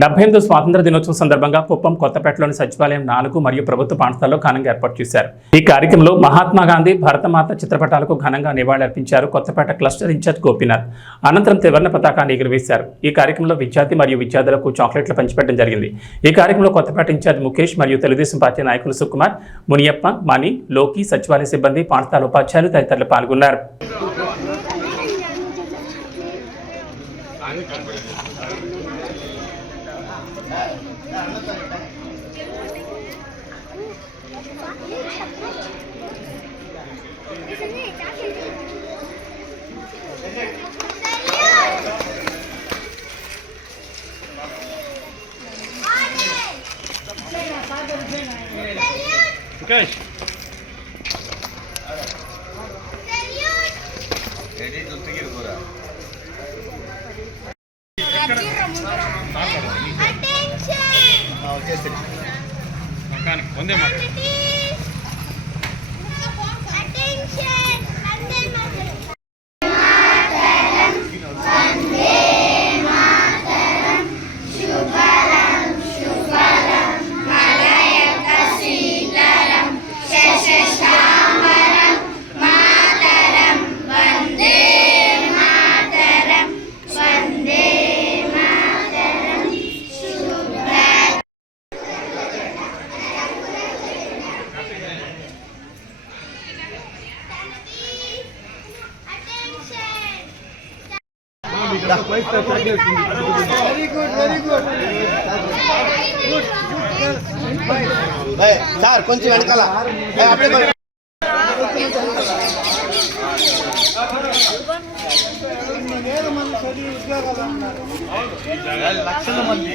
డెబ్బై ఎనిమిది స్వాతంత్ర దినోత్సవం సందర్భంగా కుప్పం కొత్తపేటలోని సచివాలయం నాలుగు మరియు ప్రభుత్వ పాఠశాలలో ఘనంగా ఏర్పాటు చేశారు. ఈ కార్యక్రమంలో మహాత్మా గాంధీ భరతమాత చిత్రపటాలకు ఘనంగా నివాళులర్పించారు కొత్తపేట క్లస్టర్ ఇన్ఛార్జ్ గోపీనాథ్. అనంతరం త్రివర్ణ పతాకాన్ని ఎగురవేశారు. ఈ కార్యక్రమంలో విద్యార్థి మరియు విద్యార్థులకు చాక్లెట్లు పంచిపెట్టడం జరిగింది. ఈ కార్యక్రమంలో కొత్తపేట ఇన్ఛార్జ్ ముఖేష్ మరియు తెలుగుదేశం పార్టీ నాయకులు సుకుమార్ మునియప్ప మణి లోకి సచివాలయ సిబ్బంది పాఠశాల ఉపాధ్యాయులు తదితరులు పాల్గొన్నారు. Mukesh. Ready to take it, Gora. మకానికి వందే మాట ఏయ్, సార్ కొంచెం వెనకాల లక్షల మంది.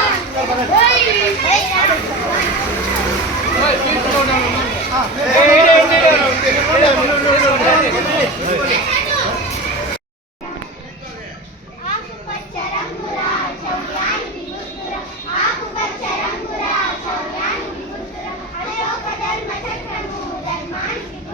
ఆకుపచ్చ